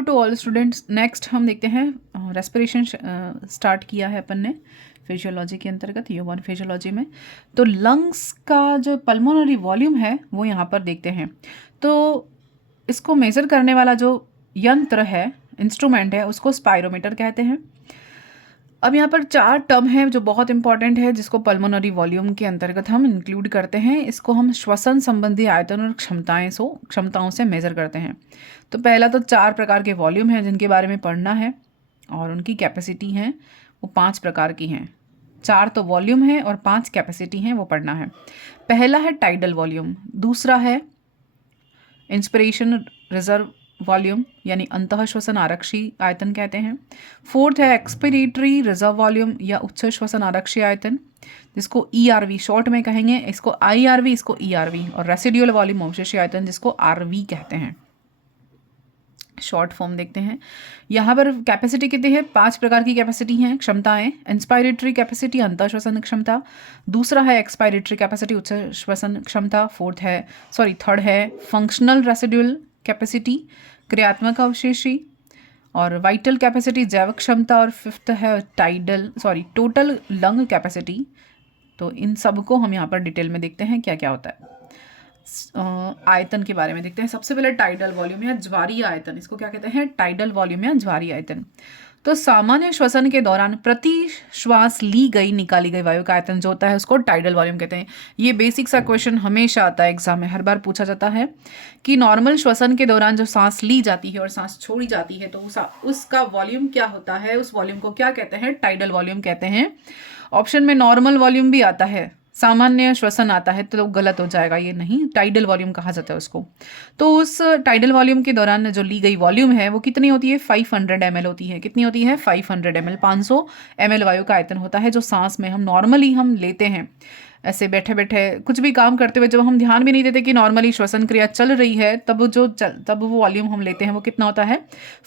Hello to all students. Next हम देखते हैं रेस्पिरेशन स्टार्ट किया है अपन ने फिजियोलॉजी के अंतर्गत ह्यूमन फिजियोलॉजी में। तो लंग्स का जो पल्मोनरी वॉल्यूम है वो यहाँ पर देखते हैं। तो इसको मेज़र करने वाला जो यंत्र है, इंस्ट्रूमेंट है, उसको स्पायरोमीटर कहते हैं। अब यहाँ पर 4 टर्म है जो बहुत इंपॉर्टेंट है, जिसको पल्मोनरी वॉल्यूम के अंतर्गत हम इंक्लूड करते हैं। इसको हम श्वसन संबंधी आयतन और क्षमताओं से मेज़र करते हैं। तो पहला तो 4 प्रकार के वॉल्यूम हैं जिनके बारे में पढ़ना है और उनकी कैपेसिटी है वो 5 प्रकार की हैं। 4 तो वॉल्यूम है और 5 कैपेसिटी हैं, वो पढ़ना है। पहला है टाइडल वॉल्यूम, दूसरा है इंस्पिरेशन रिजर्व वॉल्यूम यानी अंतः श्वसन आरक्षी आयतन कहते हैं। फोर्थ है एक्सपिरेटरी रिजर्व वॉल्यूम या उच्च श्वसन आरक्षी आयतन, जिसको ERV शॉर्ट में कहेंगे। इसको IRV, इसको ERV। और रेसिड्यूअल वॉल्यूम अवशेषी आयतन, जिसको RV कहते हैं। शॉर्ट फॉर्म देखते हैं। यहाँ पर कैपेसिटी कितनी है? 5 प्रकार की कैपेसिटी हैं, क्षमताएं। इंस्पायरेटरी कैपेसिटी अंतः श्वसन क्षमता, दूसरा है एक्सपायरेटरी कैपेसिटी उच्च श्वसन क्षमता, थर्ड है फंक्शनल रेसिड्यूअल कैपेसिटी क्रियात्मक अवशेषी, और वाइटल कैपेसिटी जैविक क्षमता, और फिफ्थ है टोटल लंग कैपेसिटी। तो इन सब को हम यहाँ पर डिटेल में देखते हैं क्या क्या होता है। आयतन के बारे में देखते हैं। सबसे पहले टाइडल वॉल्यूम या ज्वारीय आयतन, इसको क्या कहते हैं? टाइडल वॉल्यूम या ज्वारीय आयतन। तो सामान्य श्वसन के दौरान प्रति श्वास ली गई निकाली गई वायु का आयतन जो होता है उसको टाइडल वॉल्यूम कहते हैं। ये बेसिक सा क्वेश्चन हमेशा आता है एग्जाम में, हर बार पूछा जाता है कि नॉर्मल श्वसन के दौरान जो सांस ली जाती है और सांस छोड़ी जाती है तो उसका वॉल्यूम क्या होता है, उस वॉल्यूम को क्या कहते हैं? टाइडल वॉल्यूम कहते हैं। ऑप्शन में नॉर्मल वॉल्यूम भी आता है, सामान्य श्वसन आता है तो गलत हो जाएगा, ये नहीं, टाइडल वॉल्यूम कहा जाता है उसको। तो उस टाइडल वॉल्यूम के दौरान जो ली गई वॉल्यूम है वो कितनी होती है? 500 ml होती है। कितनी होती है? 500 ml। 500 ml वायु का आयतन होता है जो सांस में हम नॉर्मली हम लेते हैं। ऐसे बैठे बैठे कुछ भी काम करते हुए जब हम ध्यान भी नहीं देते कि नॉर्मली श्वसन क्रिया चल रही है, तब वो वॉल्यूम हम लेते हैं वो कितना होता है?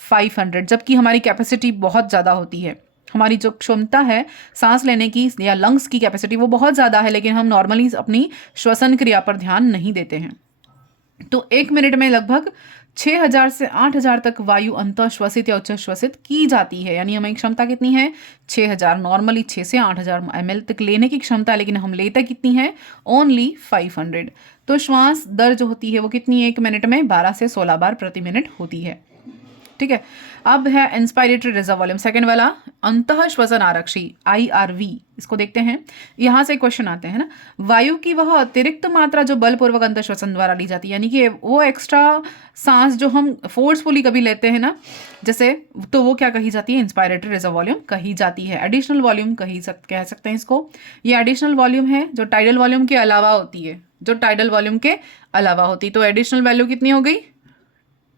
500। जबकि हमारी कैपेसिटी बहुत ज़्यादा होती है, हमारी जो क्षमता है सांस लेने की या लंग्स की कैपेसिटी वो बहुत ज़्यादा है, लेकिन हम नॉर्मली अपनी श्वसन क्रिया पर ध्यान नहीं देते हैं। तो 1 मिनट में लगभग 6000 से 8000 तक वायु अंतः श्वसित या उच्च श्वसित की जाती है। यानी हमारी क्षमता कितनी है? 6000। नॉर्मली 6 से 8000 ml तक लेने की क्षमता है, लेकिन हम लेते कितनी है? ओनली 500। तो श्वास दर जो होती है वो कितनी है? 1 मिनट में 12 से 16 बार प्रति मिनट होती है। ठीक है। अब है इंस्पायरेटरी रिजर्व वॉल्यूम, सेकंड वाला अंतः श्वसन आरक्षी IRV, इसको देखते हैं। यहाँ से क्वेश्चन आते हैं ना, वायु की वह अतिरिक्त मात्रा जो बलपूर्वक अंतः श्वसन द्वारा ली जाती है, यानी कि वो एक्स्ट्रा सांस जो हम फोर्सफुली कभी लेते हैं ना जैसे, तो वो क्या कही जाती है? इंस्पायरेटरी रिजर्व वॉल्यूम कही जाती है। एडिशनल वॉल्यूम कह सकते हैं इसको। ये एडिशनल वॉल्यूम है जो टाइडल वॉल्यूम के अलावा होती है, तो एडिशनल वैल्यू कितनी हो गई?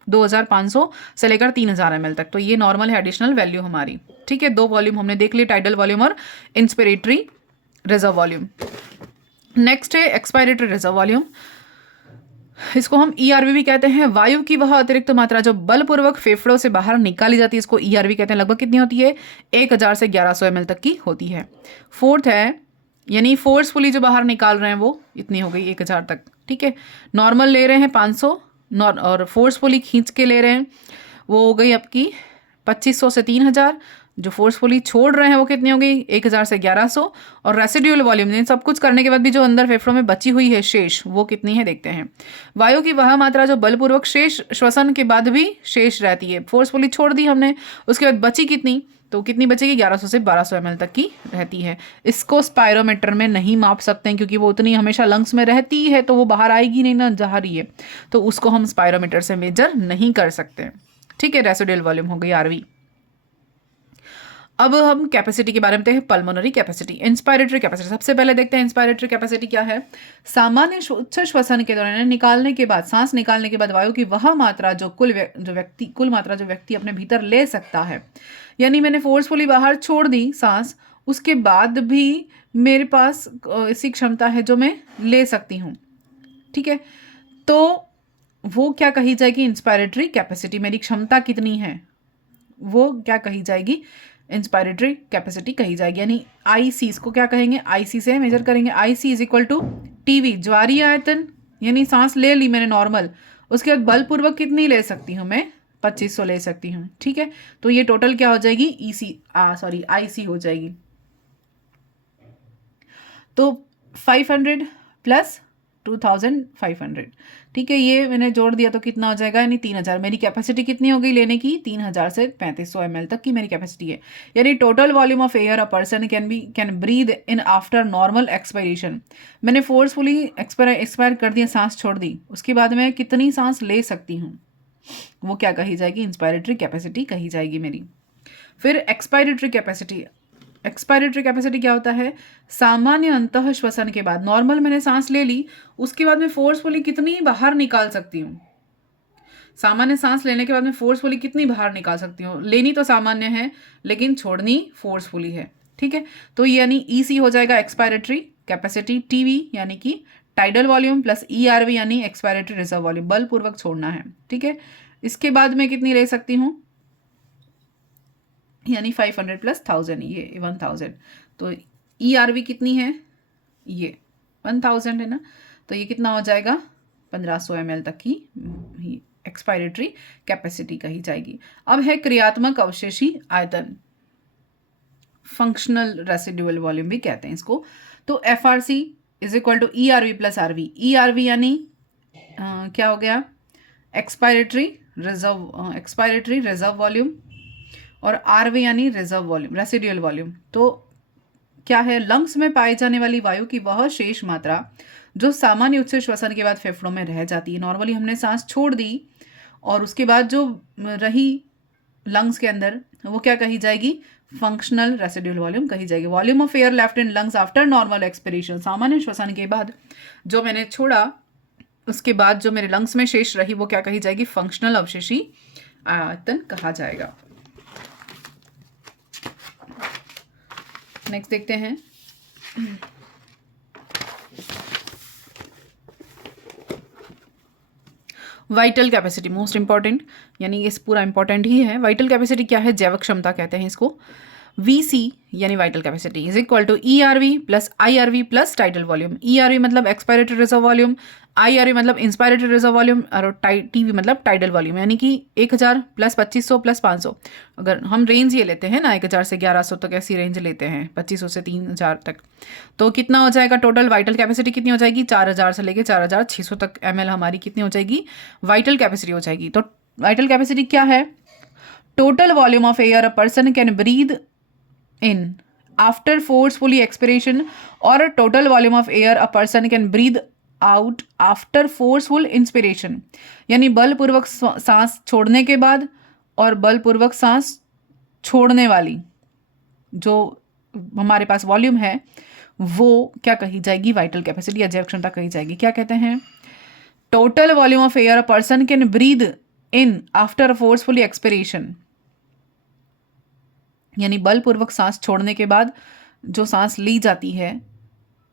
2500 से लेकर 3000 ml तक। तो ये नॉर्मल है एडिशनल वैल्यू हमारी। ठीक है, 2 वॉल्यूम हमने देख लिए, टाइडल वॉल्यूम और इंस्पिरेटरी रिजर्व वॉल्यूम। नेक्स्ट है एक्सपायरेटरी रिजर्व वॉल्यूम, इसको हम ERV भी कहते हैं। वायु की वह अतिरिक्त मात्रा जो बलपूर्वक फेफड़ों से बाहर निकाली जाती है इसको ERV कहते हैं। लगभग कितनी होती है? 1000 से 1100 ml तक की होती है। फोर्थ है यानी फोर्सफुली जो बाहर निकाल रहे हैं वो इतनी हो गई 1000 तक। ठीक है, नॉर्मल ले रहे हैं 500 और फोर्सफुली खींच के ले रहे हैं वो हो गई आपकी 2500 से 3000। जो फोर्सफुली छोड़ रहे हैं वो कितनी हो गई? 1000 से 1100। और रेसिड्यूअल वॉल्यूम सब कुछ करने के बाद भी जो अंदर फेफड़ों में बची हुई है शेष, वो कितनी है देखते हैं। वायु की वह मात्रा जो बलपूर्वक शेष श्वसन के बाद भी शेष रहती है, फोर्सफुली छोड़ दी हमने, उसके बाद बची कितनी? तो कितनी बचेगी? 1100 से 1200 ml तक की रहती है। इसको स्पायरोमीटर में नहीं माप सकते हैं क्योंकि वो उतनी हमेशा लंग्स में रहती है, तो वो बाहर आएगी नहीं ना जा रही है, तो उसको हम स्पायरोमीटर से मेजर नहीं कर सकते। ठीक है, रेसिडुअल वॉल्यूम हो गई RV। अब हम कैपेसिटी के बारे में देखते हैं। Pulmonary capacity, inspiratory capacity. सबसे पहले देखते हैं इंस्पायरेटरी कैपेसिटी क्या है। सामान्य उच्च श्वसन के दौरान सांस निकालने के बाद वायु की वह मात्रा जो कुल मात्रा जो व्यक्ति अपने भीतर ले सकता है, यानी मैंने फोर्सफुली बाहर छोड़ दी सांस, उसके बाद भी मेरे पास ऐसी क्षमता है जो मैं ले सकती हूँ। ठीक है, तो वो क्या कही जाएगी? Inspiratory capacity. मेरी क्षमता कितनी है वो क्या कही जाएगी? इंस्पायरेटरी कैपेसिटी कही जाएगी। यानी IC, इसको क्या कहेंगे? IC से मेजर करेंगे। IC is equal to TV ज्वारीय आयतन, यानी सांस ले ली मैंने नॉर्मल, उसके बाद बलपूर्वक कितनी ले सकती हूँ मैं? 2500 ले सकती हूँ, ठीक है। तो ये टोटल क्या हो जाएगी, आईसी हो जाएगी। तो 500 प्लस 2500, ठीक है, ये मैंने जोड़ दिया तो कितना हो जाएगा, यानी 3000। मेरी कैपेसिटी कितनी हो गई लेने की, 3000 से 3500 ml तक की मेरी कैपेसिटी है। यानी total volume of air a person can breathe in after normal expiration. मैंने फोर्सफुली एक्सपायर कर दिया, सांस छोड़ दी, उसके बाद मैं कितनी सांस ले सकती हूँ, वो क्या कही जाएगी, इंस्पायरेटरी कैपेसिटी कही जाएगी मेरी। फिर एक्सपायरेटरी कैपेसिटी क्या होता है, सामान्य अंतः श्वसन के बाद, नॉर्मल मैंने सांस ले ली, उसके बाद मैं फोर्सफुली कितनी बाहर निकाल सकती हूँ। सामान्य सांस लेने के बाद मैं फोर्सफुली कितनी बाहर निकाल सकती हूँ, लेनी तो सामान्य है लेकिन छोड़नी फोर्सफुली है, ठीक है। तो यानी ईसी हो जाएगा एक्सपायरेटरी कैपेसिटी, टीवी यानी कि टाइडल वॉल्यूम, प्लस ईआरवी यानी एक्सपायरेटरी रिजर्व वॉल्यूम, बलपूर्वक छोड़ना है, ठीक है। इसके बाद मैं कितनी ले सकती हूँ, यानी 500 प्लस 1000, ये 1000। तो ईआरवी कितनी है, ये 1000 है ना, तो ये कितना हो जाएगा, 1500 ml तक की एक्सपायरेटरी कैपेसिटी कही जाएगी। अब है क्रियात्मक अवशेषी आयतन, फंक्शनल रेसिडुअल वॉल्यूम भी कहते हैं इसको। तो FRC is equal to ERV plus RV. ERV यानी क्या हो गया, एक्सपायरेटरी रिजर्व वॉल्यूम, और आरवी यानी रिजर्व वॉल्यूम, रेसिडुअल वॉल्यूम। तो क्या है, लंग्स में पाए जाने वाली वायु की वह शेष मात्रा जो सामान्य उच्च श्वसन के बाद फेफड़ों में रह जाती है। नॉर्मली हमने सांस छोड़ दी और उसके बाद जो रही लंग्स के अंदर, वो क्या कही जाएगी, फंक्शनल रेसिडुअल वॉल्यूम कही जाएगी। Volume of air left in lungs after normal expiration, सामान्य श्वसन के बाद जो मैंने छोड़ा, उसके बाद जो मेरे लंग्स में शेष रही, वो क्या कही जाएगी, फंक्शनल अवशेषी आयतन कहा जाएगा। नेक्स्ट देखते हैं, वाइटल कैपेसिटी, मोस्ट इंपॉर्टेंट, यानी ये पूरा इंपॉर्टेंट ही है। वाइटल कैपेसिटी क्या है, जैविक क्षमता कहते हैं इसको। VC यानी vital capacity is equal to ERV plus IRV plus tidal volume. ERV मतलब एक्सपायरेटरी रिजर्व वॉल्यूम, IRV मतलब इंस्पायरेटरी रिजर्व वॉल्यूम, और TV मतलब टाइडल वॉल्यूम, यानी कि 1000 प्लस 2500 प्लस 500। अगर हम रेंज ये लेते हैं ना, 1000 से 1100 तक ऐसी रेंज लेते हैं, 2500 से 3000 तक, तो कितना हो जाएगा टोटल वाइटल कैपेसिटी, कितनी हो जाएगी, 4000 से लेकर 4600 तक ml हमारी कितनी हो जाएगी, वाइटल कैपेसिटी हो जाएगी। तो वाइटल कैपेसिटी क्या है, total volume of air a person can breathe in after forcefully expiration, or total volume of air a person can breathe out after forceful inspiration, यानी बलपूर्वक सांस छोड़ने के बाद और बलपूर्वक सांस छोड़ने वाली जो हमारे पास वॉल्यूम है, वो क्या कही जाएगी, वाइटल कैपेसिटी या जैव क्षमता कही जाएगी। क्या कहते हैं, total volume of air a person can breathe in after forcefully expiration, यानी बलपूर्वक सांस छोड़ने के बाद जो सांस ली जाती है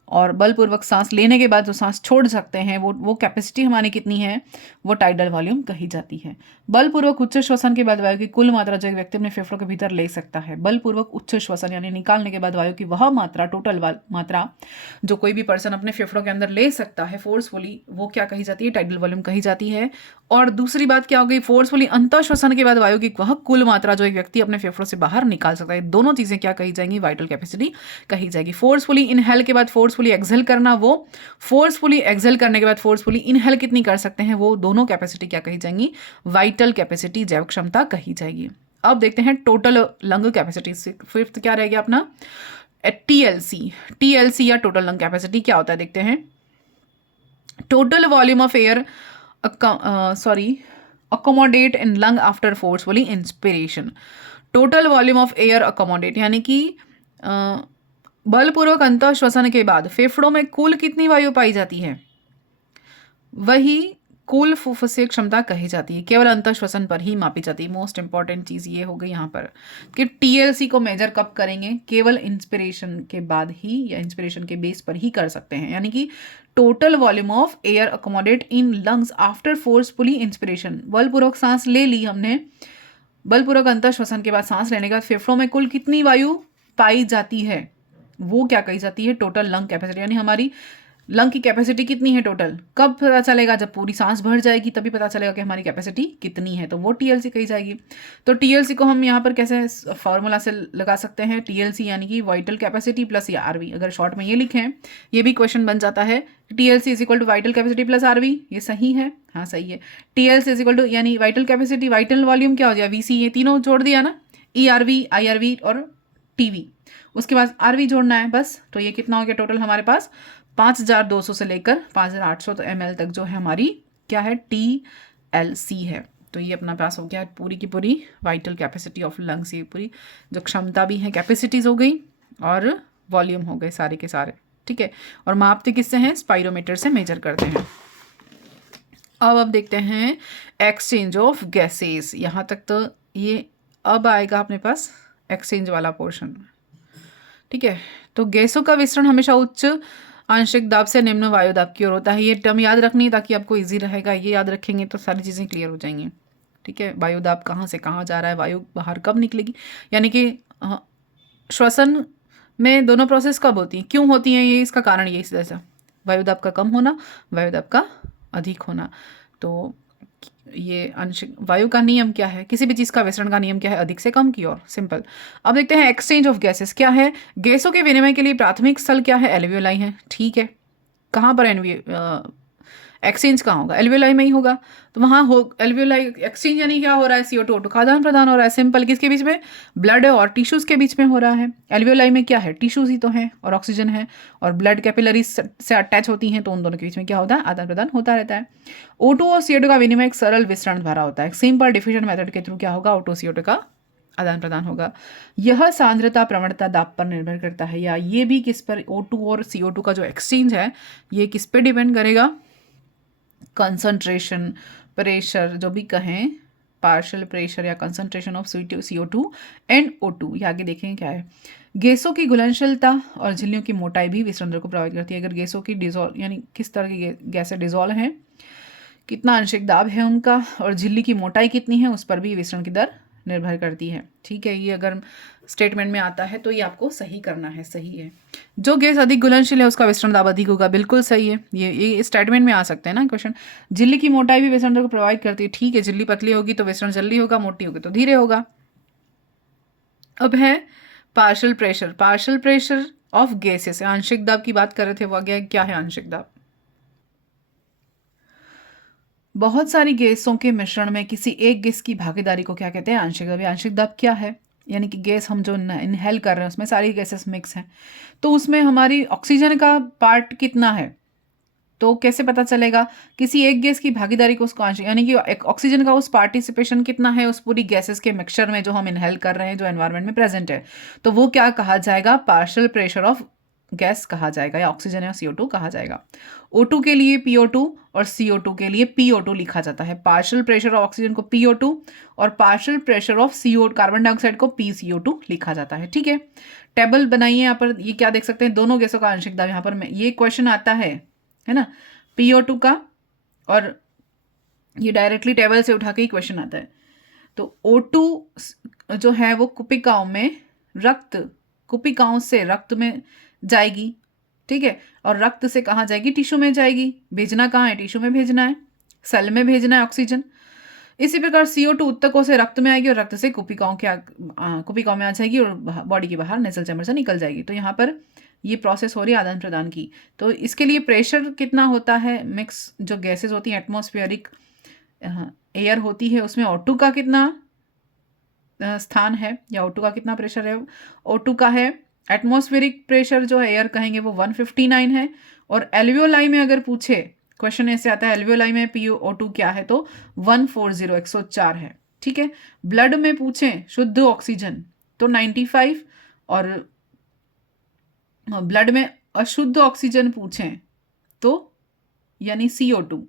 और बलपूर्वक सांस लेने के बाद जो सांस छोड़ सकते हैं, वो कैपेसिटी हमारी कितनी है, वो टाइडल वॉल्यूम कही जाती है। बलपूर्वक उच्च श्वसन के बाद वायु की कुल मात्रा जो एक व्यक्ति अपने फेफड़ों के भीतर ले सकता है, बलपूर्वक उच्च श्वसन यानी निकालने के बाद वायु की वह मात्रा, टोटल मात्रा जो कोई भी पर्सन अपने फेफड़ों के अंदर ले सकता है फोर्सफुली, वो क्या कही जाती है, टाइडल वॉल्यूम कही जाती है। और दूसरी बात क्या हो गई, फोर्सफुली अंतः श्वसन के बाद वायु की वह कुल मात्रा जो एक व्यक्ति अपने फेफड़ों से बाहर निकाल सकता है, दोनों चीजें क्या कही जाएंगी, वाइटल कैपेसिटी कही जाएगी। फोर्सफुली इनहेल के बाद फोर्सफुली एक्सहेल करना, वो फोर्सफुली एक्सहेल करने के बाद फोर्सफुली इनहेल कितनी कर सकते हैं, वो दोनों कैपेसिटी क्या कही जाएंगी, वाइटल कैपेसिटी, जैव क्षमता कही जाएगी। अब देखते हैं टोटल लंग कैपेसिटी। फिफ्थ क्या रहेगा अपना, TLC या टोटल लंग कैपेसिटी क्या होता है, देखते हैं। Total volume of air accommodate in lung after forcefully inspiration. Total volume of air accommodate यानी कि बलपूर्वक अंतः श्वसन के बाद फेफड़ों में कुल कितनी वायु पाई जाती है, वही कुल फुफ्फुसीय क्षमता कही जाती है, केवल अंतः श्वसन पर ही मापी जाती है। मोस्ट इंपॉर्टेंट चीज ये हो गई यहाँ पर कि TLC को मेजर कब करेंगे, केवल इंस्पिरेशन के बाद ही या इंस्पिरेशन के बेस पर ही कर सकते हैं, यानी कि total volume of air accommodate in lungs after forcefully inspiration. बलपूर्वक सांस ले ली हमने, बलपूर्वक अंतः श्वसन के बाद सांस लेने के बाद फेफड़ों में कुल कितनी वायु पाई जाती है, वो क्या कही जाती है, टोटल लंग कैपेसिटी, यानी हमारी लंग की कैपेसिटी कितनी है टोटल, कब पता चलेगा, जब पूरी सांस भर जाएगी तभी पता चलेगा कि हमारी कैपेसिटी कितनी है, तो वो टीएलसी कही जाएगी। तो टीएलसी को हम यहाँ पर कैसे फॉर्मूला से लगा सकते हैं, टीएलसी यानी कि वाइटल कैपेसिटी प्लस या आरवी, अगर शॉर्ट में ये लिखें, ये भी क्वेश्चन बन जाता है, TLC is equal to vital capacity plus RV, ये सही है, हाँ सही है। टीएलसी इज इक्वल टू यानी वाइटल कैपेसिटी, वाइटल वॉल्यूम क्या हो जाए, वीसी, ये तीनों जोड़ दिया ना, ईआरवी, आईआरवी और टीवी, उसके बाद आरवी जोड़ना है बस। तो ये कितना हो गया टोटल हमारे पास, 5200 से लेकर 5800 ml तक जो है हमारी क्या है, TLC है। तो ये अपना पास हो गया पूरी की पूरी वाइटल कैपेसिटी ऑफ लंग्स, ये पूरी जो क्षमता भी है, कैपेसिटीज हो गई और वॉल्यूम हो गए सारे के सारे, ठीक है। और मापते किससे हैं, स्पाइरोमीटर से मेजर करते हैं। अब देखते हैं एक्सचेंज ऑफ गैसेस, यहाँ तक तो ये अब आएगा अपने पास एक्सचेंज वाला पोर्शन, ठीक है। तो गैसों का विसरण हमेशा उच्च आंशिक दाब से निम्न वायु दाब की ओर होता है, ये टर्म याद रखनी है ताकि आपको इजी रहेगा, ये याद रखेंगे तो सारी चीज़ें क्लियर हो जाएंगी, ठीक है। वायु दाब कहाँ से कहाँ जा रहा है, वायु बाहर कब निकलेगी, यानी कि श्वसन में दोनों प्रोसेस कब होती हैं, क्यों होती हैं, ये इसका कारण ये इस तरह से, वायु दाब का कम होना, वायु दाब का अधिक होना। तो ये आंशिक वायु का नियम क्या है, किसी भी चीज़ का विसरण का नियम क्या है, अधिक से कम की ओर, सिंपल। अब देखते हैं एक्सचेंज ऑफ गैसेस क्या है, गैसों के विनिमय के लिए प्राथमिक स्थल क्या है, एल्वियोलाई है, ठीक है। कहाँ पर एक्सचेंज कहाँ होगा, एल्वियोलाई में ही होगा। तो वहाँ हो एल्वियोलाई एक्सचेंज यानी क्या हो रहा है, CO2 O2 का आदान प्रदान हो रहा है, सिंपल, किसके बीच में, ब्लड और टिश्यूज़ के बीच में हो रहा है। एल्वियोलाई में क्या है, टिश्यूज़ ही तो है और ऑक्सीजन है, और ब्लड कैपिलरीज से अटैच होती हैं, तो उन दोनों के बीच में क्या होता है, आदान प्रदान होता रहता है। O2 और CO2 का विनिमय एक सरल विसरण द्वारा होता है, सिंपल डिफ्यूजन मेथड के थ्रू क्या होगा, O2 CO2 का आदान प्रदान होगा। यह सांद्रता प्रवणता दाब पर निर्भर करता है, या ये भी किस पर, O2 और CO2 का जो एक्सचेंज है ये किस पे डिपेंड करेगा, कंसंट्रेशन, प्रेशर, जो भी कहें, पार्शियल प्रेशर या concentration of CO2 and O2, ये आगे देखेंगे क्या है। गैसों की घुलनशीलता और झिल्लियों की मोटाई भी विसरण दर को प्रभावित करती है, अगर गैसों की डिजोल्व यानी किस तरह की गैसें डिजोल्व हैं, कितना आंशिक दाब है उनका, और झिल्ली की मोटाई कितनी है, उस पर भी विसरण की दर निर्भर करती है, ठीक है। ये अगर स्टेटमेंट में आता है तो ये आपको सही करना है, सही है। जो गैस अधिक घुलनशील है उसका विसरण दाब अधिक होगा, बिल्कुल सही है, ये स्टेटमेंट में आ सकते हैं ना क्वेश्चन। झिल्ली की मोटाई भी विसरण दर को प्रभावित करती है, ठीक है, झिल्ली पतली होगी तो विसरण जल्दी होगा, मोटी होगी तो धीरे होगा। अब है partial pressure, partial pressure of gases, आंशिक दाब की बात कर रहे थे, वो आगे क्या है आंशिक दाब, बहुत सारी गैसों के मिश्रण में किसी एक गैस की भागीदारी को क्या कहते हैं, आंशिक दाब। आंशिक दाब क्या है, यानी कि गैस हम जो इनहेल कर रहे हैं उसमें सारी गैसेस मिक्स हैं, तो उसमें हमारी ऑक्सीजन का पार्ट कितना है, तो कैसे पता चलेगा, किसी एक गैस की भागीदारी को उसको आंशिक, यानी कि एक ऑक्सीजन का उस पार्टिसिपेशन कितना है उस पूरी गैसेस के मिक्सचर में जो हम इनहेल कर रहे हैं, जो एनवायरनमेंट में प्रेजेंट है, तो वो क्या कहा जाएगा, पार्शियल प्रेशर ऑफ गैस कहा जाएगा, या ऑक्सीजन या CO2 कहा जाएगा। O2 के लिए PO2 और CO2 के लिए PO2 लिखा जाता है, पार्शियल प्रेशर ऑफ ऑक्सीजन को PO2 और partial pressure of CO carbon dioxide को PCO2 लिखा जाता है, ठीक है। टेबल बनाइए यहाँ पर, ये क्या देख सकते हैं, दोनों गैसों का आंशिक दाब, यहाँ पर ये क्वेश्चन आता है ना, PO2 का, और ये डायरेक्टली टेबल से उठा के ही क्वेश्चन आता है। तो O2 जो है वो कुपिकाओं में कुपिकाओं से रक्त में जाएगी, ठीक है, और रक्त से कहाँ जाएगी, टिश्यू में जाएगी, भेजना कहाँ है, टिश्यू में भेजना है, सेल में भेजना है ऑक्सीजन। इसी प्रकार CO2 उत्तकों से रक्त में आएगी और रक्त से कुपिकाओं में आ जाएगी और बॉडी के बाहर नेजल चैम्बर से निकल जाएगी। तो यहाँ पर ये प्रोसेस हो रही है आदान प्रदान की। तो इसके लिए प्रेशर कितना होता है, मिक्स जो गैसेज होती हैं, एटमॉस्फेरिक एयर होती है, उसमें O2 का कितना स्थान है, या O2 का कितना प्रेशर है, O2 का है एटमॉस्फेरिक प्रेशर जो है एयर कहेंगे वो 159 है, और एल्वियोलाई में अगर पूछे क्वेश्चन ऐसे आता है, एल्वियोलाई में PO2 क्या है, तो 140 है, ठीक है। ब्लड में पूछें शुद्ध ऑक्सीजन तो 95, और ब्लड में अशुद्ध ऑक्सीजन पूछें तो यानी CO2,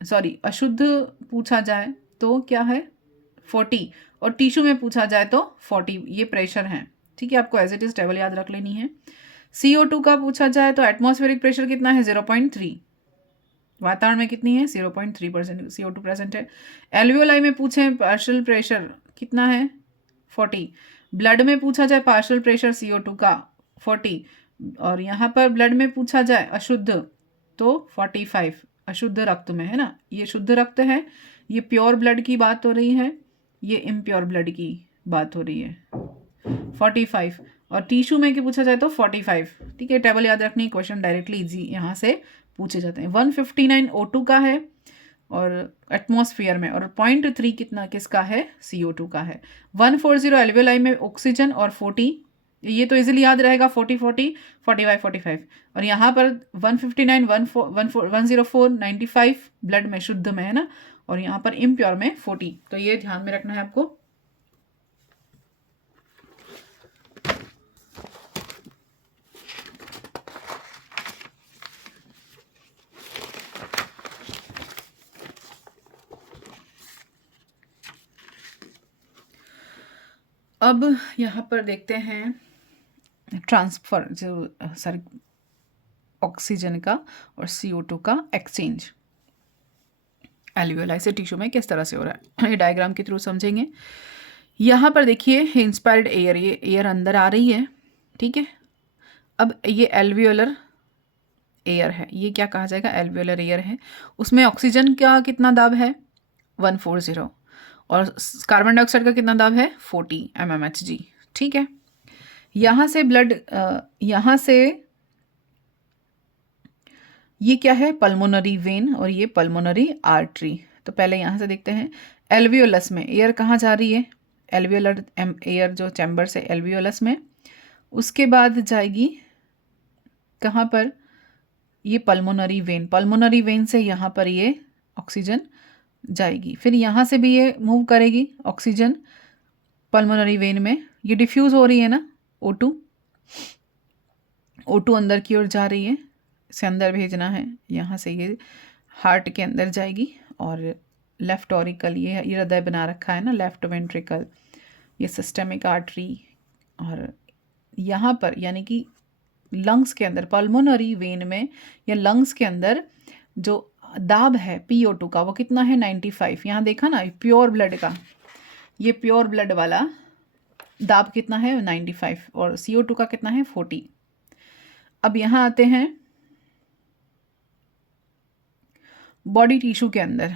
सॉरी अशुद्ध पूछा जाए तो क्या है 40, और टिश्यू में पूछा जाए तो 40, ये प्रेशर है, ठीक है। आपको एज इट इज टेबल याद रख लेनी है। CO2 का पूछा जाए तो एटमॉस्फेरिक प्रेशर कितना है 0.3, वातावरण में कितनी है 0.3% CO2 प्रेजेंट है। एल्वियोलाई में पूछें पार्शियल प्रेशर कितना है 40, ब्लड में पूछा जाए पार्शियल प्रेशर CO2 का 40, और यहाँ पर ब्लड में पूछा जाए अशुद्ध तो 45 अशुद्ध रक्त में, है ना। ये शुद्ध रक्त है, ये प्योर ब्लड की बात हो रही है, ये इम्प्योर ब्लड की बात हो रही है। 45 और टिश्यू में कि पूछा जाए तो 45। ठीक है, टेबल याद रखनी, क्वेश्चन डायरेक्टली इजी यहाँ से पूछे जाते हैं। 159 O2 का है और एटमॉस्फेयर में, और 0.3 कितना किसका है, CO2 का है। 140 एल्वियोलाई में ऑक्सीजन और 40, ये तो इजीली याद रहेगा, 40 40 45 45। और यहाँ पर 159 104 95 ब्लड में शुद्ध में, है ना, और यहाँ पर इम्प्योर में 40। तो ये ध्यान में रखना है आपको। अब यहाँ पर देखते हैं ट्रांसफर, जो सर ऑक्सीजन का और CO2 का एक्सचेंज एल्वियोलाई से टिश्यू में किस तरह से हो रहा है, ये डायग्राम के थ्रू समझेंगे। यहाँ पर देखिए इंस्पायर्ड एयर, ये एयर अंदर आ रही है, ठीक है। अब ये एल्वियोलर एयर है, ये क्या कहा जाएगा, एल्वियोलर एयर है। उसमें ऑक्सीजन का कितना दाब है, 140, और कार्बन डाइऑक्साइड का कितना दाब है, 40 mmHg, ठीक है। यहाँ से ब्लड, यहाँ से ये क्या है, पल्मोनरी वेन, और ये पल्मोनरी आर्टरी। तो पहले यहाँ से देखते हैं एल्वियोलस में एयर कहाँ जा रही है, एल्वियोलर एयर जो चैम्बर से एल्वियोलस में, उसके बाद जाएगी कहाँ पर, ये पल्मोनरी वेन, पल्मोनरी वेन से यहाँ पर ये ऑक्सीजन जाएगी, फिर यहाँ से भी ये मूव करेगी ऑक्सीजन पल्मोनरी वेन में, ये डिफ्यूज़ हो रही है ना, O2 अंदर की ओर जा रही है, इसे अंदर भेजना है, यहाँ से ये हार्ट के अंदर जाएगी, और लेफ्ट ऑरिकल, ये हृदय बना रखा है ना, लेफ्ट वेंट्रिकल, ये सिस्टमिक आर्टरी, और यहाँ पर यानी कि लंग्स के अंदर, पल्मोनरी वेन में या लंग्स के अंदर जो दाब है PO2 का वो कितना है, 95। यहाँ देखा ना प्योर ब्लड का, ये प्योर ब्लड वाला दाब कितना है, 95, और CO2 का कितना है, 40। अब यहाँ आते हैं बॉडी टिश्यू के अंदर,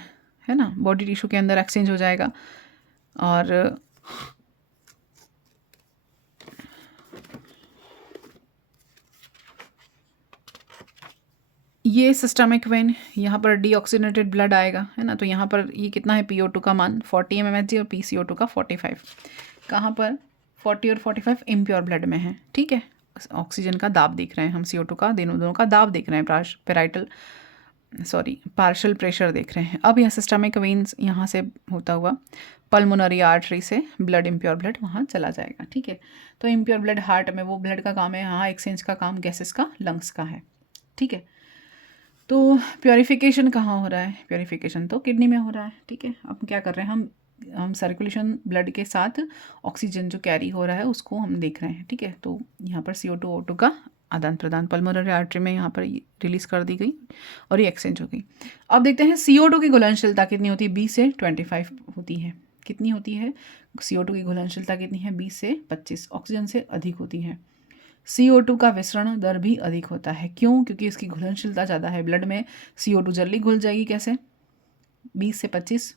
है ना, बॉडी टिश्यू के अंदर एक्सचेंज हो जाएगा, और ये सिस्टमिक वेन, यहाँ पर डीऑक्सीनेटेड ब्लड आएगा, है ना। तो यहाँ पर ये कितना है, PO2 का मान 40 mmHg और PCO2 का 45। कहाँ पर 40 और 45 इम्प्योर ब्लड में है, ठीक है। ऑक्सीजन का दाब देख रहे हैं हम, CO2 का, दोनों का दाब देख रहे हैं, पार्शियल प्रेशर देख रहे हैं। अब यहाँ सिस्टमिक वेन्स यहाँ से होता हुआ पल्मोनरी आर्टरी से ब्लड, इम्प्योर ब्लड वहाँ चला जाएगा, ठीक है। तो इम्प्योर ब्लड हार्ट में, वो ब्लड का काम है, यहाँ एक्सचेंज का काम गैसेस का, लंग्स का है, ठीक है। तो प्योरीफिकेशन कहाँ हो रहा है, प्योरीफिकेशन तो किडनी में हो रहा है, ठीक है। अब क्या कर रहे हैं हम सर्कुलेशन ब्लड के साथ ऑक्सीजन जो कैरी हो रहा है उसको हम देख रहे हैं, ठीक है। तो यहाँ पर CO2 O2 का आदान प्रदान पल्मोनरी आर्टरी में यहाँ पर रिलीज कर दी गई और ये एक्सचेंज हो गई। अब देखते हैं CO2 की घुलनशीलता कितनी होती है, 20 से 25 होती है। कितनी होती है CO2 की घुलनशीलता, कितनी है, 20 से 25, ऑक्सीजन से अधिक होती है। CO2 का विसरण दर भी अधिक होता है, क्यों, क्योंकि इसकी घुलनशीलता ज़्यादा है, ब्लड में CO2 जल्दी घुल जाएगी, कैसे, 20 से 25,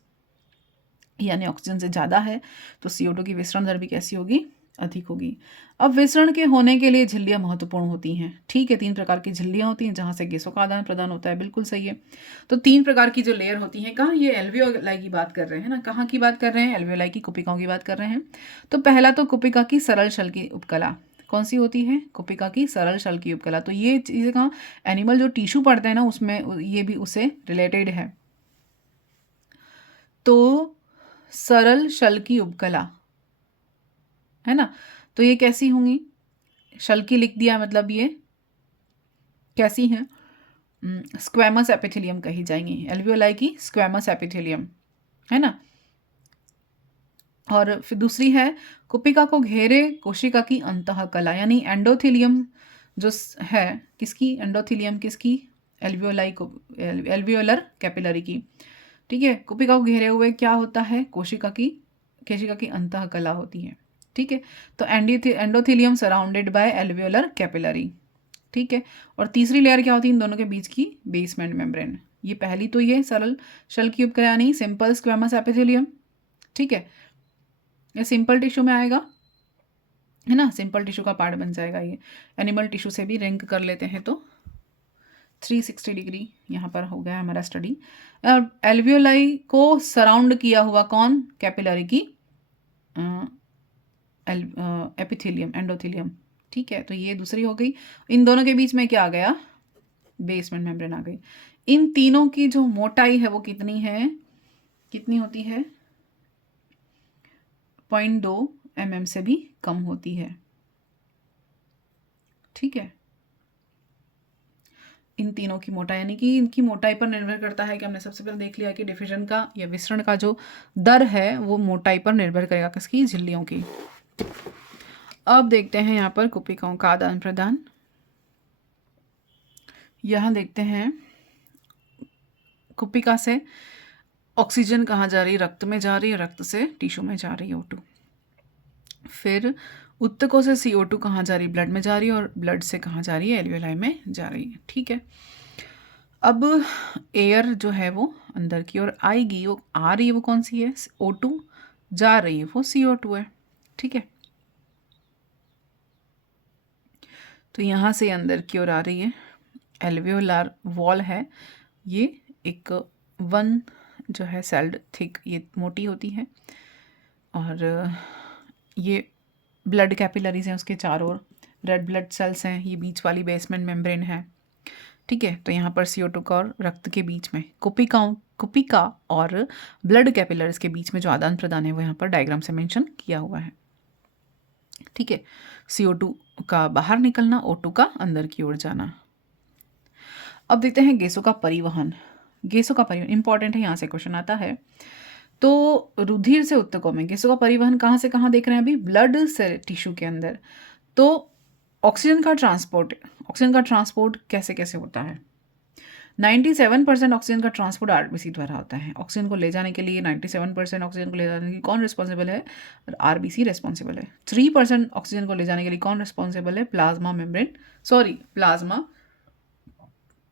यानी ऑक्सीजन से ज़्यादा है, तो CO2 की विसरण दर भी कैसी होगी, अधिक होगी। अब विसरण के होने के लिए झिल्लियाँ महत्वपूर्ण होती हैं, ठीक है। 3 प्रकार की झिल्लियाँ होती हैं जहाँ से गैसों का आदान प्रदान होता है, बिल्कुल सही है। तो 3 प्रकार की जो लेयर होती हैं, कहाँ, ये एल्वियोलाई की बात कर रहे हैं ना, कहाँ की बात कर रहे हैं, एल्वियोलाई की कुपिकाओं की बात कर रहे हैं। तो पहला तो कुपिका की सरल शल की उपकला, कौन सी होती है, कुपिका की सरल शल की उपकला। तो ये चीज़ें कहाँ, एनिमल जो टिश्यू पढ़ते हैं ना उसमें ये भी उससे रिलेटेड है। तो सरल शल की उपकला, है ना, तो ये कैसी होंगी, शल की लिख दिया, मतलब ये कैसी हैं, स्क्वैमस एपिथेलियम कही जाएंगी, एल्वियोलाई की स्क्वैमस एपिथेलियम, है ना। और फिर दूसरी है कुपिका को घेरे कोशिका की अंतःकला, यानी एंडोथेलियम जो है, किसकी, एंडोथेलियम किसकी, एल्वियोलाई को, एल्वियोलर कैपिलरी की, ठीक है। कुपिका को घेरे हुए क्या होता है, कोशिका की अंतःकला होती है, ठीक है। तो endothelium surrounded by alveolar capillary, ठीक है। और तीसरी लेयर क्या होती है इन दोनों के बीच की? Basement membrane. ये पहली तो ये सरल शल की उपक्रिया नहीं, सिंपल स्क्वेमस एपिथेलियम, ठीक है, ये सिंपल टिश्यू में आएगा, है ना, सिंपल टिश्यू का पार्ट बन जाएगा ये। एनिमल टिश्यू से भी लिंक कर लेते हैं तो 360 डिग्री यहाँ पर हो गया हमारा स्टडी। एल्वियोलाई को सराउंड किया हुआ कौन? कैपिलरी की एपिथेलियम, एंडोथेलियम, ठीक है। तो ये दूसरी हो गई। इन दोनों के बीच में क्या आ गया? बेसमेंट मेम्ब्रेन आ गई। इन तीनों की जो मोटाई है वो कितनी है? कितनी होती है? 0.2 mm से भी कम होती है, ठीक है। इन तीनों की मोटाई, यानी कि इनकी मोटाई पर निर्भर करता है कि हमने सबसे पहले देख लिया कि डिफिजन का या विसरण का जो दर है वो मोटाई पर निर्भर करेगा, किसकी? झिल्लियों की। अब देखते हैं यहाँ पर कुपिकाओं का आदान प्रदान। यहाँ देखते हैं कुपिका से ऑक्सीजन कहाँ जा रही है? रक्त में जा रही है, रक्त से टिश्यू में जा रही है O2। फिर उत्तकों से CO2 कहाँ जा रही है? ब्लड में जा रही है, और ब्लड से कहाँ जा रही है? एल्वियोलाई में जा रही है, ठीक है। अब एयर जो है वो अंदर की ओर आएगी, वो आ रही है वो कौन सी है? O2, जा रही है वो CO2 है, ठीक है। तो यहाँ से अंदर की ओर आ रही है, एल्वियोलार वॉल है ये, एक 1 जो है सेल्ड थिक, ये मोटी होती है, और ये ब्लड कैपिलरीज हैं उसके चारों ओर, रेड ब्लड सेल्स हैं, ये बीच वाली बेसमेंट मेम्ब्रेन है, ठीक है। तो यहाँ पर CO2 का और रक्त के बीच में कुपिका और ब्लड कैपिलरीज के बीच में जो आदान प्रदान है वो यहाँ पर डायग्राम से मेंशन किया हुआ है, ठीक है। CO2 का बाहर निकलना, O2 का अंदर की ओर जाना। अब देखते हैं गैसों का परिवहन। गैसों का परिवहन इंपॉर्टेंट है, यहाँ से क्वेश्चन आता है। तो रुधिर से उत्तकों में गैसों का परिवहन कहाँ से कहाँ देख रहे हैं अभी? ब्लड से टिश्यू के अंदर। तो ऑक्सीजन का ट्रांसपोर्ट कैसे कैसे होता है? 97% ऑक्सीजन का ट्रांसपोर्ट आरबीसी द्वारा होता है। ऑक्सीजन को ले जाने के लिए 97% ऑक्सीजन को ले जाने के लिए कौन रिस्पॉन्सिबल है? आरबीसी रिस्पॉन्सिबल है। 3% ऑक्सीजन को ले जाने के लिए कौन रिस्पॉन्सिबल है?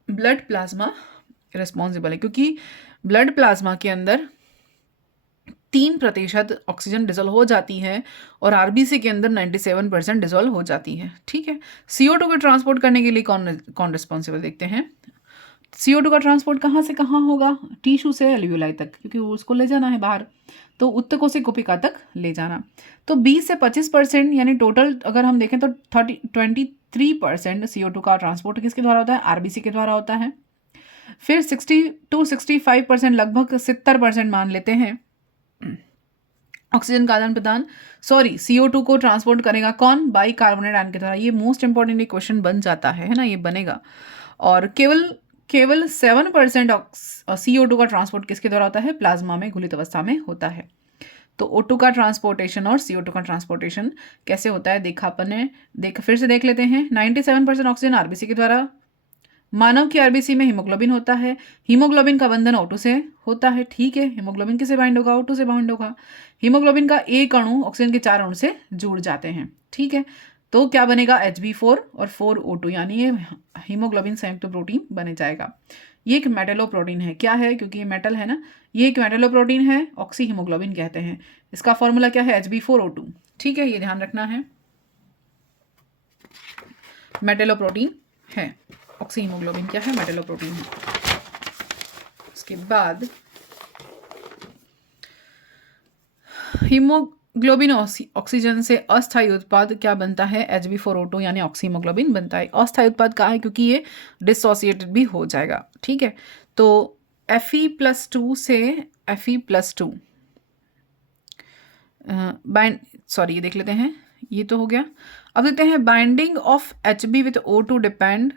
ब्लड प्लाज्मा रिस्पॉन्सिबल है, क्योंकि ब्लड प्लाज्मा के अंदर 3% ऑक्सीजन डिजोल्व हो जाती है और आरबीसी के अंदर 97% डिजोल्व हो जाती है, ठीक है। CO2 को ट्रांसपोर्ट करने के लिए कौन रिस्पॉन्सिबल देखते हैं? CO2 का ट्रांसपोर्ट कहाँ से कहाँ होगा? टिश्यू से एल्वियोलाई तक, क्योंकि उसको ले जाना है बाहर, तो उत्तकों से कुपिका तक ले जाना। तो 20 से 25% यानी टोटल अगर हम देखें तो 23% CO2 का ट्रांसपोर्ट किसके द्वारा होता है? आरबीसी के द्वारा होता है। फिर 60 to 65% लगभग 70% मान लेते हैं ऑक्सीजन का आदान प्रदान, CO2 को ट्रांसपोर्ट करेगा कौन? बाई कार्बोनेट आयन के द्वारा। ये मोस्ट इंपॉर्टेंट क्वेश्चन बन जाता है ना, ये बनेगा। और केवल 7% CO2 का ट्रांसपोर्ट किसके द्वारा होता है? प्लाज्मा में घुलित अवस्था में होता है। तो O2 का ट्रांसपोर्टेशन और CO2 का ट्रांसपोर्टेशन कैसे होता है देखा अपन ने, फिर से देख लेते हैं। 97% ऑक्सीजन आरबीसी के द्वारा। मानव की आरबीसी में हीमोग्लोबिन होता है, हीमोग्लोबिन का बंधन O2 से होता है, ठीक है। हीमोग्लोबिन किससे बाइंड होगा? O2 से बाइंड होगा। हीमोग्लोबिन का एक अणु ऑक्सीजन के 4 अणु से जुड़ जाते हैं, ठीक है। तो क्या बनेगा? Hb4 और 4O2, यानी ये हीमोग्लोबिन संयुक्त प्रोटीन बने जाएगा। ये एक मेटलोप्रोटीन है, क्या है? क्योंकि ये मेटल है ना, ये एक मेटलोप्रोटीन है, ऑक्सी हीमोग्लोबिन कहते हैं। इसका फॉर्मूला क्या है? Hb4O2, ठीक है, ये ध्यान रखना है, मेटलोप्रोटीन है। ऑक्सी हीमोग्लोबिन क्या है? मेटलोप्रोटीन है। उसके बाद हीमोग्लोबिन ऑक्सीजन से अस्थायी उत्पाद क्या बनता है? Hb4O2 यानी ऑक्सी हीमोग्लोबिन बनता है। अस्थायी उत्पाद का है क्योंकि ये डिसोसिएटेड भी हो जाएगा, ठीक है। तो Fe+2 से Fe+2 ये देख लेते हैं, ये तो हो गया। अब देखते हैं binding of Hb with O2 depend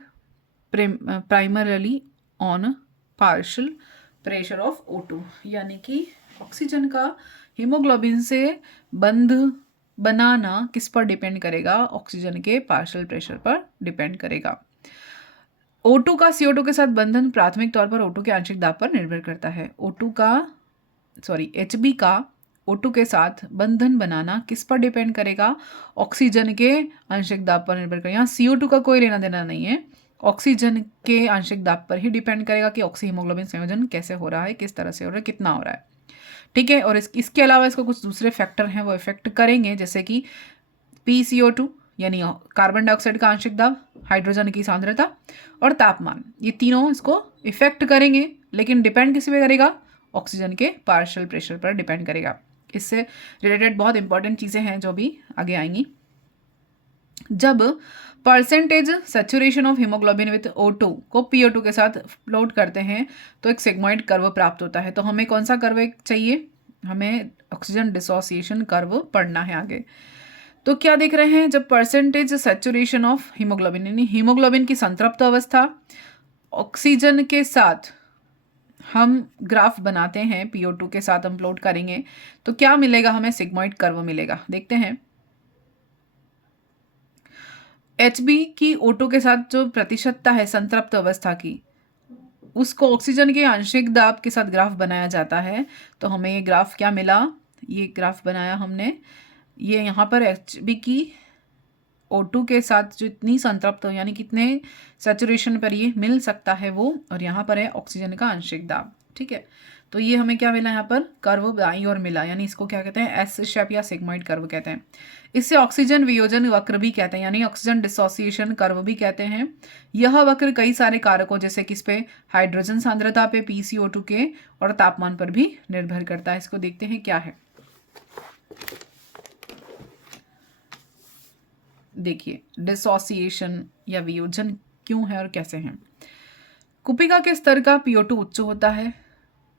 primarily on partial pressure of O2, यानी कि ऑक्सीजन का हीमोग्लोबिन से बंध बनाना किस पर डिपेंड करेगा? ऑक्सीजन के पार्शियल प्रेशर पर डिपेंड करेगा। O2 का CO2 के साथ बंधन प्राथमिक तौर पर O2 के आंशिक दाब पर निर्भर करता है। Hb का O2 के साथ बंधन बनाना किस पर डिपेंड करेगा? ऑक्सीजन के आंशिक दाब पर निर्भर करेगा। यहाँ CO2 का कोई लेना देना नहीं है, ऑक्सीजन के आंशिक दाब पर ही डिपेंड करेगा कि ऑक्सी हीमोग्लोबिन संयोजन कैसे हो रहा है, किस तरह से हो रहा है, कितना हो रहा है। ठीक है, और इसके अलावा इसको कुछ दूसरे फैक्टर हैं वो इफेक्ट करेंगे, जैसे कि PCO2 यानी कार्बन डाइऑक्साइड का आंशिक दाब, हाइड्रोजन की सांद्रता और तापमान, ये तीनों इसको इफेक्ट करेंगे, लेकिन डिपेंड किस पे करेगा? ऑक्सीजन के पार्शियल प्रेशर पर डिपेंड करेगा। इससे रिलेटेड बहुत इंपॉर्टेंट चीज़ें हैं जो भी आगे आएंगी। जब percentage saturation of haemoglobin with O2 को PO2 के साथ प्लॉट करते हैं तो एक सिग्मॉइड कर्व प्राप्त होता है। तो हमें कौन सा कर्व चाहिए? हमें ऑक्सीजन डिसोसिएशन कर्व पढ़ना है आगे। तो क्या देख रहे हैं? जब परसेंटेज सेचुरेशन ऑफ हीमोग्लोबिन यानी हीमोग्लोबिन की संतृप्त अवस्था ऑक्सीजन के साथ हम ग्राफ बनाते हैं, PO2 के साथ हम प्लॉट करेंगे तो क्या मिलेगा? हमें सिग्मॉइड कर्व मिलेगा। देखते हैं। HB की O2 के साथ जो प्रतिशतता है संतृप्त अवस्था की, उसको ऑक्सीजन के आंशिक दाब के साथ ग्राफ बनाया जाता है। तो हमें ये ग्राफ क्या मिला? ये ग्राफ बनाया हमने, ये यहाँ पर HB की O2 के साथ जो इतनी संतृप्त हो यानी कितने सैचुरेशन पर ये मिल सकता है वो, और यहाँ पर है ऑक्सीजन का आंशिक दाब। ठीक है, तो ये हमें क्या मिला? यहाँ पर कर्व दाईं ओर मिला, यानी इसको क्या कहते हैं? एस शेप या सिग्मॉइड कर्व कहते हैं। इससे ऑक्सीजन वियोजन वक्र भी कहते हैं, यानी ऑक्सीजन डिसोसिएशन कर्व भी कहते हैं। यह वक्र कई सारे कारकों जैसे किस पे? हाइड्रोजन सांद्रता पे, PCO2 के और तापमान पर भी निर्भर करता है। इसको देखते हैं क्या है। देखिए, डिसोसिएशन या वियोजन क्यों है और कैसे है। कुपिका के स्तर का PO2 उच्च होता है,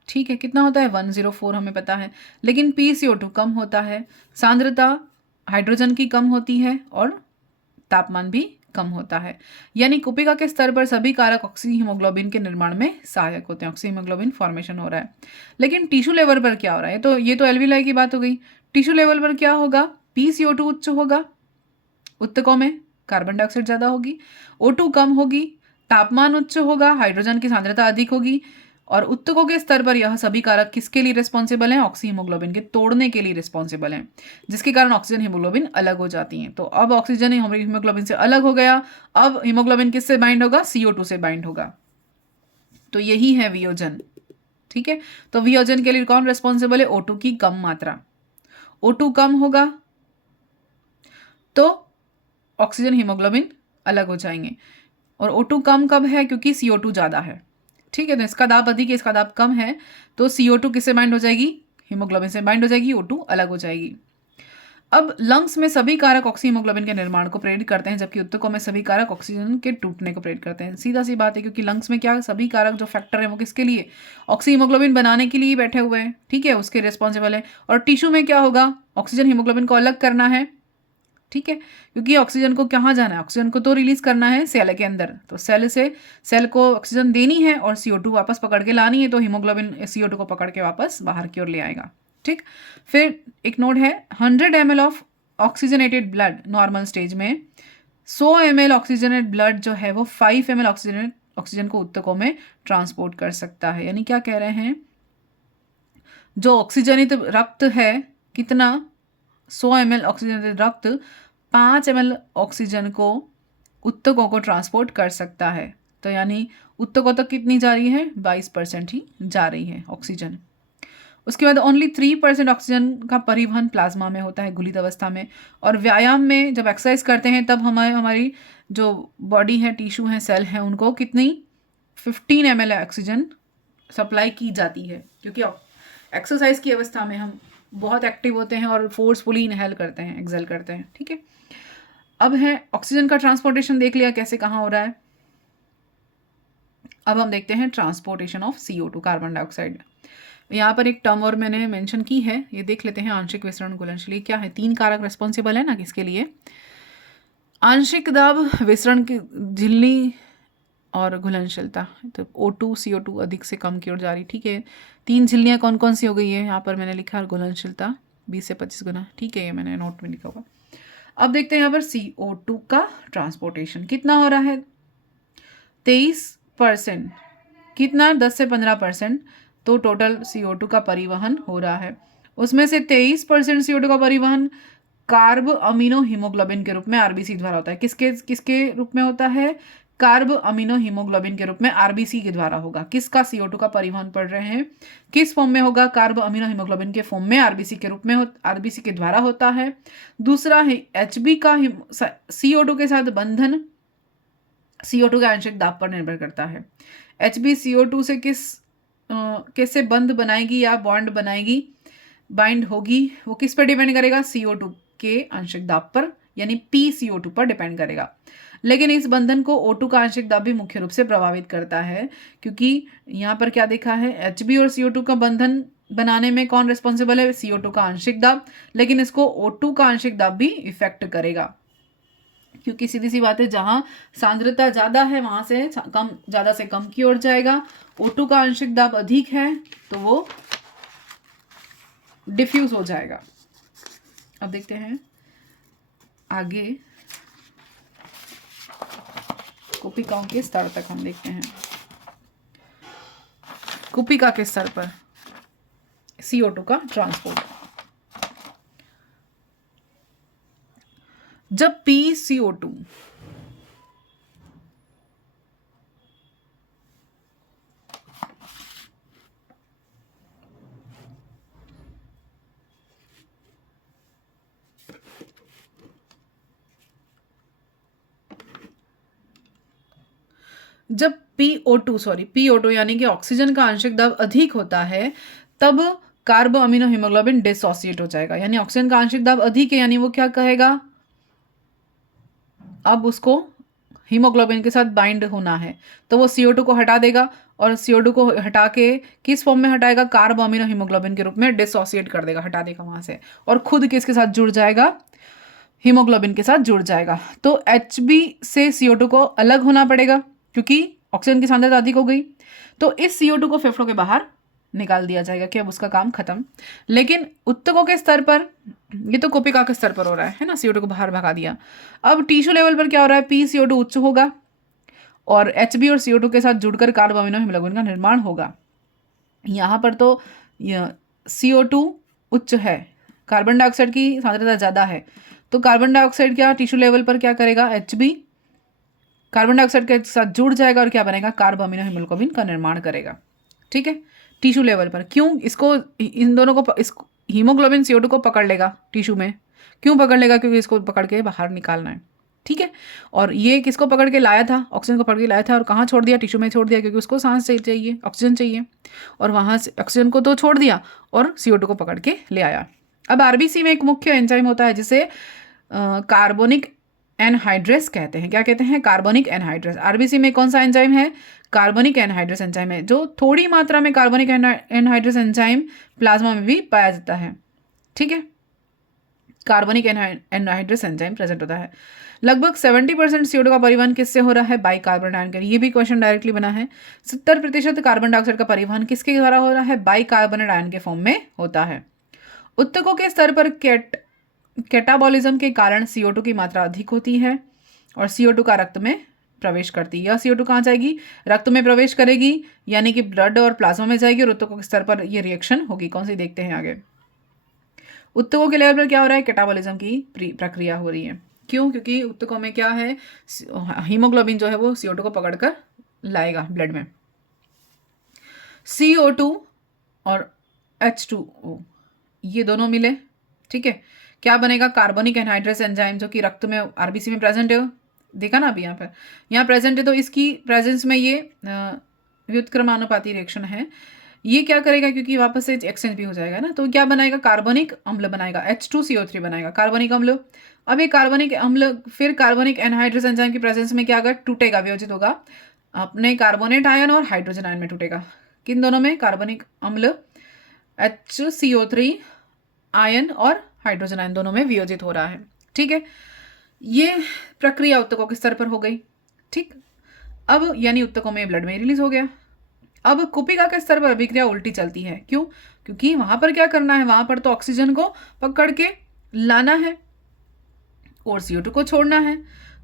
ठीक है, कितना होता है? 104 हमें पता है, लेकिन PCO2 कम होता है, सांद्रता हाइड्रोजन की कम होती है और तापमान भी कम होता है। यानी कुपिका के स्तर पर सभी कारक ऑक्सी हीमोग्लोबिन के निर्माण में सहायक होते हैं, ऑक्सी हीमोग्लोबिन फॉर्मेशन हो रहा है। लेकिन टिश्यू लेवल पर क्या हो रहा है? तो ये तो एल्विलाई की बात हो गई। टिश्यू लेवल पर क्या होगा? PCO2 उच्च होगा, उत्तकों में कार्बन डाइऑक्साइड ज़्यादा होगी, O2 कम होगी, तापमान उच्च होगा, हाइड्रोजन की सांद्रता अधिक होगी, और उत्तकों के स्तर पर यह सभी कारक किसके लिए रिस्पॉन्सिबल हैं? ऑक्सी हीमोग्लोबिन के तोड़ने के लिए रिस्पॉन्सिबल हैं, जिसके कारण ऑक्सीजन हीमोग्लोबिन अलग हो जाती हैं। तो अब ऑक्सीजन हीमोग्लोबिन से अलग हो गया, अब हीमोग्लोबिन किससे बाइंड होगा? CO2 से बाइंड होगा। तो यही है वियोजन। ठीक है, तो वियोजन के लिए कौन रिस्पॉन्सिबल है? O2 की कम मात्रा। O2 कम होगा तो ऑक्सीजन हीमोग्लोबिन अलग हो जाएंगे, और O2 कम कब है? क्योंकि CO2 ज़्यादा है। ठीक है, तो इसका दाब अधिक है, इसका दाब कम है, तो CO2 किससे बाइंड हो जाएगी? हीमोग्लोबिन से बाइंड हो जाएगी, O2 अलग हो जाएगी। अब लंग्स में सभी कारक ऑक्सी हीमोग्लोबिन के निर्माण को प्रेरित करते हैं, जबकि उत्तकों में सभी कारक ऑक्सीजन के टूटने को प्रेरित करते हैं। सीधा सी बात है, क्योंकि लंग्स में क्या सभी कारक जो फैक्टर है वो किसके लिए? ऑक्सी हीमोग्लोबिन बनाने के लिए बैठे हुए हैं। ठीक है, उसके रिस्पॉन्सिबल है। और टिश्यू में क्या होगा? ऑक्सीजन हीमोग्लोबिन को अलग करना है। ठीक है, क्योंकि ऑक्सीजन को कहाँ जाना है? ऑक्सीजन को तो रिलीज करना है सेल के अंदर, तो सेल को ऑक्सीजन देनी है और CO2 वापस पकड़ के लानी है, तो हीमोग्लोबिन CO2 को पकड़ के वापस बाहर की ओर ले आएगा। ठीक, फिर एक नोट है, 100 ml of oxygenated blood normal stage में 100 ml ऑक्सीजनेटेड ब्लड जो है वो 5 ml ऑक्सीजन को उत्तकों में ट्रांसपोर्ट कर सकता है। यानी क्या कह रहे हैं? जो ऑक्सीजनित रक्त है कितना? 100 ml ऑक्सीजनेटेड रक्त 5 ml ऑक्सीजन को उत्तकों को ट्रांसपोर्ट कर सकता है। तो यानी उत्तकों तक कितनी जा रही है? 22% ही जा रही है ऑक्सीजन। उसके बाद ओनली 3% ऑक्सीजन का परिवहन प्लाज्मा में होता है घुलित अवस्था में। और व्यायाम में जब एक्सरसाइज करते हैं तब हमारी जो बॉडी है, टिश्यू है, सेल है, उनको कितनी 15 ml ऑक्सीजन सप्लाई की जाती है, क्योंकि एक्सरसाइज की अवस्था में हम बहुत एक्टिव होते हैं और फोर्सफुली इनहेल करते हैं, एक्सेल करते हैं। ठीक है, अब है ऑक्सीजन का ट्रांसपोर्टेशन देख लिया कैसे कहाँ हो रहा है। अब हम देखते हैं transportation of CO2 carbon dioxide. यहाँ पर एक टर्म और मैंने मेंशन की है, ये देख लेते हैं। आंशिक विसरण घुलनशील क्या है? 3 कारक रिस्पॉन्सिबल है ना किसके लिए? आंशिक दाब, विसरण की झिल्ली और घुलनशीलता। तो O2 CO2 अधिक से कम की ओर जा रही। ठीक है, 3 झिल्लियाँ कौन कौन सी हो गई है? यहाँ पर मैंने लिखा है घुलनशीलता 20 से 25 गुना। ठीक है, ये मैंने नोट में लिखा होगा। अब देखते हैं यहाँ पर CO2 का ट्रांसपोर्टेशन कितना हो रहा है? 23%। कितना? 10 से 15%। तो टोटल CO2 का परिवहन हो रहा है। उसमें से 23% CO2 का परिवहन कार्ब अमीनो हीमोग्लोबिन के रूप में आरबीसी द्वारा होता है। किसके किसके रूप में होता है? कार्ब अमीनो हीमोग्लोबिन के रूप में आरबीसी के द्वारा होगा। किसका CO2 का परिवहन पढ़ रहे हैं? किस फॉर्म में होगा? कार्ब अमीनो हीमोग्लोबिन के फॉर्म में आरबीसी के रूप में आरबीसी के द्वारा होता है। दूसरा है HB का CO2 के साथ बंधन CO2 के आंशिक दाब पर निर्भर करता है। HB CO2 से कैसे बंध बनाएगी या बॉन्ड बनाएगी, बाइंड होगी, वो किस पर डिपेंड करेगा? CO2 के आंशिक दाब पर, यानी PCO2 पर डिपेंड करेगा। लेकिन इस बंधन को O2 का आंशिक दाब भी मुख्य रूप से प्रभावित करता है, क्योंकि यहाँ पर क्या देखा है? HB और CO2 का बंधन बनाने में कौन रिस्पॉन्सिबल है? CO2 का आंशिक दाब, लेकिन इसको O2 का आंशिक दाब भी इफेक्ट करेगा, क्योंकि सीधी सी बात है, जहां सांद्रता ज्यादा है वहां से कम, ज्यादा से कम की ओर जाएगा। O2 का आंशिक दाब अधिक है तो वो डिफ्यूज हो जाएगा। अब देखते हैं आगे कुपिकाओं के स्तर तक हम देखते हैं। कुपिका के स्तर पर CO2 का ट्रांसपोर्ट, जब PCO2 जब PO2 यानी कि ऑक्सीजन का आंशिक दाब अधिक होता है, तब कार्ब अमीनो हीमोग्लोबिन डिसोसिएट हो जाएगा। यानी ऑक्सीजन का आंशिक दाब अधिक है, यानी वो क्या कहेगा? अब उसको हीमोग्लोबिन के साथ बाइंड होना है, तो वो CO2 को हटा देगा, और CO2 को हटा के किस फॉर्म में हटाएगा? कार्ब अमीनो हीमोग्लोबिन के रूप में डिसोसिएट कर देगा, हटा देगा वहां से, और खुद किसके साथ जुड़ जाएगा? हीमोग्लोबिन के साथ जुड़ जाएगा। तो HB से CO2 को अलग होना पड़ेगा, क्योंकि ऑक्सीजन की सांद्रता अधिक हो गई, तो इस CO2 को फेफड़ों के बाहर निकाल दिया जाएगा कि अब उसका काम खत्म। लेकिन उत्तकों के स्तर पर, ये तो कोपिका के स्तर पर हो रहा है ना, CO2 को बाहर भगा दिया। अब टिश्यू लेवल पर क्या हो रहा है? PCO2 उच्च होगा और HB और CO2 के साथ जुड़कर कार्ब अमीनो हीमोग्लोबिन का निर्माण होगा। यहाँ पर तो CO2 उच्च है, कार्बन डाइऑक्साइड की सांद्रता ज़्यादा है, तो कार्बन डाइऑक्साइड क्या टिश्यू लेवल पर क्या करेगा? HB कार्बन डाइऑक्साइड के साथ जुड़ जाएगा और क्या बनेगा? कार्ब अमीनो हीमोग्लोबिन का निर्माण करेगा। ठीक है, टिश्यू लेवल पर। क्यों? इसको, इन दोनों को, इस हीमोग्लोबिन CO2 को पकड़ लेगा टिश्यू में। क्यों पकड़ लेगा? क्योंकि इसको पकड़ के बाहर निकालना है। ठीक है, और ये किसको पकड़ के लाया था? ऑक्सीजन को पकड़ के लाया था, और कहाँ छोड़ दिया? टिश्यू में छोड़ दिया, क्योंकि उसको सांस चाहिए, ऑक्सीजन चाहिए, और वहाँ से ऑक्सीजन को तो छोड़ दिया और CO2 को पकड़ के ले आया। अब आरबीसी में एक मुख्य एंजाइम होता है जिसे कार्बोनिक एनहाइड्रेस कहते हैं। क्या कहते हैं? Carbonic anhydrase. आरबीसी में कौन सा एंजाइम है? कार्बोनिक एनहाइड्रेस एंजाइम है, जो थोड़ी मात्रा में कार्बोनिक एनहाइड्रेस एंजाइम प्लाज्मा में भी पाया जाता है। ठीक है, कार्बोनिक एनहाइड्रेस एंजाइम प्रेजेंट होता है। लगभग 70% CO2 का परिवहन किससे हो रहा है? बाई कार्बन आयन का। ये भी क्वेश्चन डायरेक्टली बना है। 70% कार्बन डाइऑक्साइड का परिवहन किसके द्वारा हो रहा है? बाई कार्बोनेट आयन के फॉर्म में होता है। उत्तकों के स्तर पर कैटाबॉलिज्म के कारण CO2 की मात्रा अधिक होती है और CO2 का रक्त में प्रवेश करती है। यह CO2 कहाँ जाएगी? रक्त में प्रवेश करेगी, यानी कि ब्लड और प्लाज्मा में जाएगी, और उत्तकों के स्तर पर यह रिएक्शन होगी। कौन सी देखते हैं आगे। उत्तकों के लेवल पर क्या हो रहा है? कैटाबॉलिज्म की प्रक्रिया हो रही है। क्यों? क्योंकि उत्तकों में क्या है? हीमोग्लोबिन जो है वो CO2 को पकड़कर लाएगा ब्लड में। CO2 और H2O ये दोनों मिले, ठीक है, क्या बनेगा? कार्बोनिक एनहाइड्रेस एंजाइम, जो कि रक्त में आरबीसी में प्रेजेंट है। देखा ना अभी यहाँ प्रेजेंट है, तो इसकी प्रेजेंस में ये व्युत्क्रमानुपाती रिएक्शन है। ये क्या करेगा? क्योंकि वापस से एक्सचेंज भी हो जाएगा ना, तो क्या बनाएगा? कार्बनिक अम्ल बनाएगा, H2CO3 बनाएगा, कार्बनिक अम्ल। अब ये कार्बनिक अम्ल फिर कार्बनिक एनहाइड्रेस एंजाइम की प्रेजेंस में क्या होगा? टूटेगा, वियोजित होगा, अपने कार्बोनेट आयन और हाइड्रोजन आयन में टूटेगा। किन दोनों में? कार्बनिक अम्ल HCO3 आयन और हाइड्रोजन आयन दोनों में वियोजित हो रहा है। ठीक है, ये प्रक्रिया उत्तकों के स्तर पर हो गई। ठीक, अब यानी उत्तकों में ब्लड में रिलीज हो गया। अब कुपिका के स्तर पर अभिक्रिया उल्टी चलती है। क्यों? क्योंकि वहां पर क्या करना है? वहां पर तो ऑक्सीजन को पकड़ के लाना है और CO2 को छोड़ना है।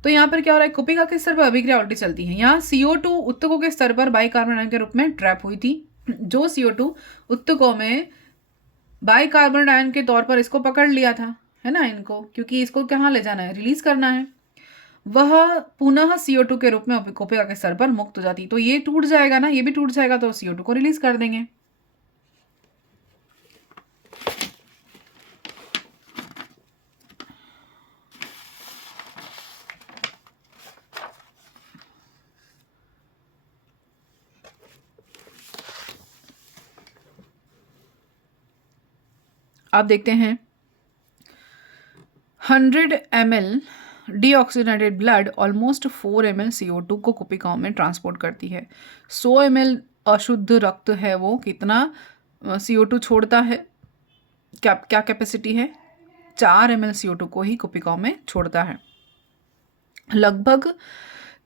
तो यहाँ पर क्या हो रहा है? कुपिका के स्तर पर अभिक्रिया उल्टी चलती है। यहाँ CO2 उत्तकों के स्तर पर बाइकार्बोनेट आयन के रूप में ट्रैप हुई थी। जो CO2 उत्तकों में बाइकार्बोनेट आयन के तौर पर इसको पकड़ लिया था, है ना, इनको, क्योंकि इसको कहाँ ले जाना है, रिलीज करना है, वह पुनः CO2 के रूप में कोपिका के स्तर पर मुक्त हो जाती। तो ये टूट जाएगा ना, ये भी टूट जाएगा, तो CO2 को रिलीज कर देंगे। आप देखते हैं 100 ml deoxygenated blood almost 4 ml CO2 को कोशिकाओं में ट्रांसपोर्ट करती है। 100 ml अशुद्ध रक्त है, वो कितना CO2 छोड़ता है, क्या क्या कैपेसिटी है, 4 ml CO2 को ही कोशिकाओं में छोड़ता है। लगभग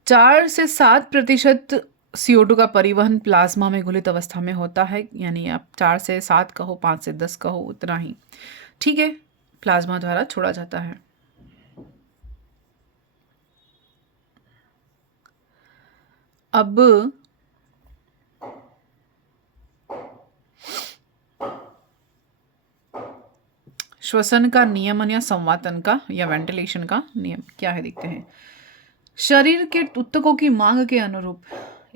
4 से 7% CO2 का परिवहन प्लाज्मा में घुलित अवस्था में होता है, यानी आप 4 से 7 कहो, 5 से 10 कहो, उतना ही, ठीक है, प्लाज्मा द्वारा छोड़ा जाता है। अब श्वसन का नियमन या संवातन का या वेंटिलेशन का नियम क्या है, देखते हैं। शरीर के ऊतकों की मांग के अनुरूप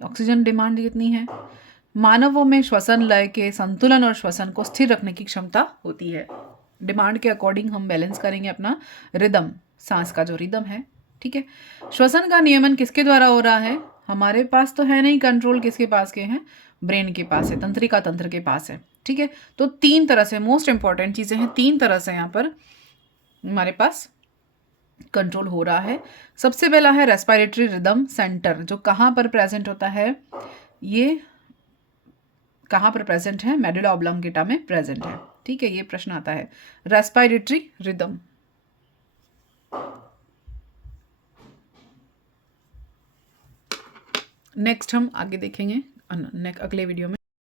ऑक्सीजन डिमांड कितनी है। मानवों में श्वसन लय के संतुलन और श्वसन को स्थिर रखने की क्षमता होती है। डिमांड के अकॉर्डिंग हम बैलेंस करेंगे अपना रिदम, सांस का जो रिदम है, ठीक है। श्वसन का नियमन किसके द्वारा हो रहा है, हमारे पास तो है नहीं कंट्रोल, किसके पास के हैं, ब्रेन के पास है, तंत्रिका तंत्र के पास है, ठीक है। तो 3 तरह से मोस्ट इंपॉर्टेंट चीज़ें हैं, 3 तरह से यहाँ पर हमारे पास कंट्रोल हो रहा है। सबसे पहला है रेस्पिरेटरी रिदम सेंटर, जो कहाँ पर प्रेजेंट होता है, ये कहाँ पर प्रेजेंट है, मेडुला ऑब्लोंगेटा में प्रेजेंट है, ठीक है। ये प्रश्न आता है, रेस्पिरेटरी रिदम। नेक्स्ट हम आगे देखेंगे अगले वीडियो में।